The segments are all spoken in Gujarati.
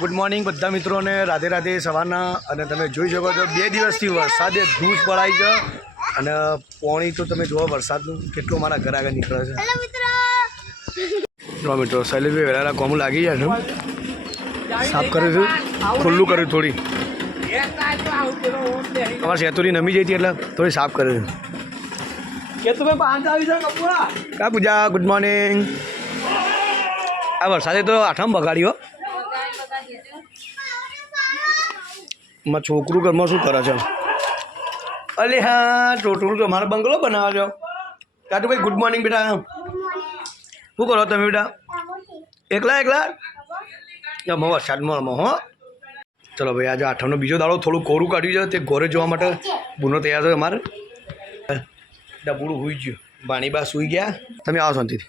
ગુડ મોર્નિંગ બધા મિત્રોને. રાધે રાધે સવારના અને તમે જોઈ શકો છો બે દિવસથી વરસાદે ધૂસ પડાય છે. અને પોણી તો તમે જુઓ વરસાદનું કેટલું મારા ઘર આગળ નીકળે છે. મિત્રો. જો મિત્રો શૈલેષભાઈ વેરાના કોમું લાગી જાય છે સાફ કર્યું છું? ખુલ્લું કર્યું થોડી. તમારે શેતુરી નમી જઈ હતી એટલે થોડી સાફ કર્યું છે. કા પૂજા ગુડ મોર્નિંગ. આ વરસાદે તો આઠમ બગાડ્યો. મારા છોકરું ઘરમાં શું કરે છે? અલે હા તો મારો બંગલો બનાવો છો. કાટુભાઈ ગુડ મોર્નિંગ બેટા. શું કરો તમે બેટા? એકલા એકલા? મો વરસાદમાં રમો હો. ચલો ભાઈ, આજે આઠમનો બીજો દાડો થોડું કોરું કાઢ્યું છે તે ઘોરે જોવા માટે બુનો તૈયાર છે અમારે. ડબુડું હોઈ ગયું. બાણીબા સૂઈ ગયા. તમે આવો શાંતિથી.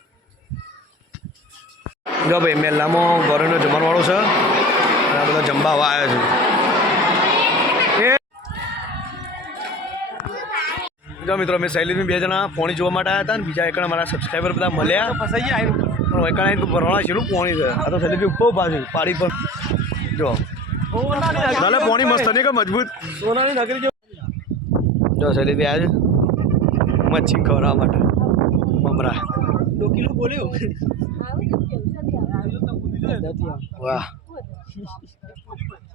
જો ભાઈ, મેલામાં ઘરેનો જમણવાળો છે. આ બધા જમવા આવ્યા છે. જો મિત્રો અમે શૈલીની બે જણા પોણી જોવા માટે આવ્યા હતા ને બીજા એકણા મારા સબસ્ક્રાઈબર બધા મળ્યા. ફસાઈ ગયા પણ એકણ આવીને ભરવાના છે પોણી છે. આ તો શૈલી ઉપર પાછું પાડી પર જો. ભલે પોણી મસ્ત નહીં કે મજબૂત? સોનાની નગરી જો. શૈલી બે આજે મચ્છી ખવડાવવા માટે. મમરા. ડોકીલું બોલ્યું? વાહ.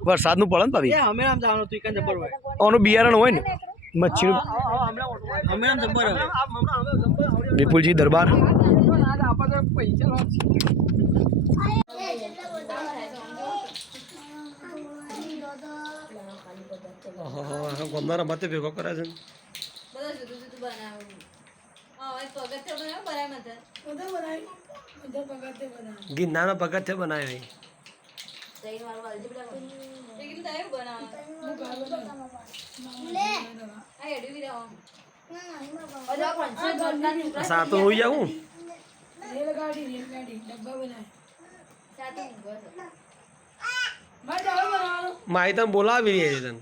વરસાદનું પડે ને ભાભી અમે આમ જવાનું તું કાન જબર હોય. આનું બિયારણ હોય ને. મચ્છીનું અમે આમ જબર હોય વિપુલજી દરબાર ગમનાર અમારે ભેગો કરે છે બધા જુદું જુદું બનાવું હા એક પગથિયાં બનાવ્યું બરાબર ગિરનારનો પગથિયો બનાવ્યો જઈને મારું અલજી બધા એ કેમ થાય બનાવ આ એડી બી રહો બધા પાંચસો જોડના ટુકડા સાતો હોઈ જાઉં સાથે ઊંઘો છો. માહી તમે બોલાવી રહી છે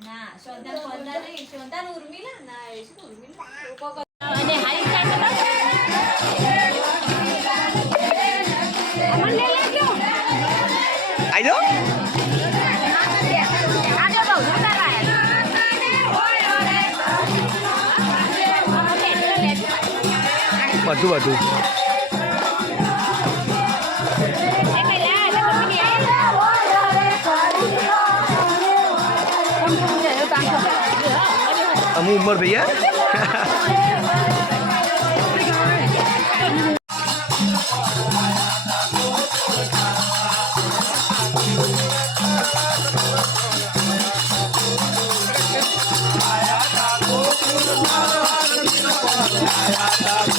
ના શ્રદ્ધા શ્રદ્ધા નહીં ને ઉર્મિલા ના એ શું ઉર્મિલા લોકો કહે- આઈ જાઓ બધું બધું અમુ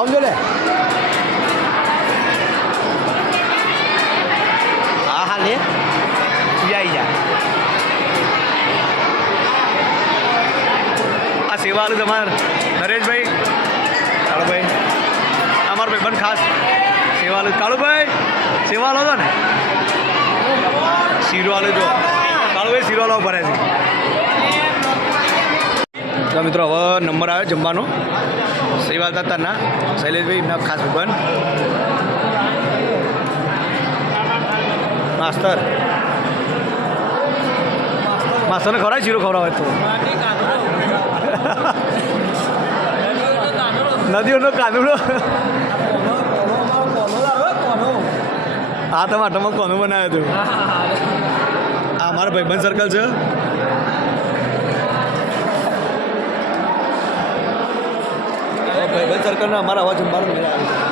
આવજો લે હા હા લે આવી જા આ સેવાળું તમારે. નરેશભાઈ કાળુભાઈ. અમારો ભાઈ બંધ ખાસ. સેવાળું કાળુભાઈ સેવાળો હતો ને. શીરવાળું જો. કાળુભાઈ શીરવાળો ભરે છે. તો મિત્રો હવે નંબર આવ્યો જમવાનો. શ્રીવાલ દાતાના શૈલેષભાઈ એમના ખાસ ભગવાન માસ્તર. માસ્તરને ખવડાય શીરો ખવડાવે તો. નદીઓનો કાનુડો. હા તમે આટલામાં કોનું બનાવ્યું હતું? આ મારા ભાઈબંધ સર્કલ છે. ભાઈબંધ સર્કલના મારા અવાજ મારું મેળા આવે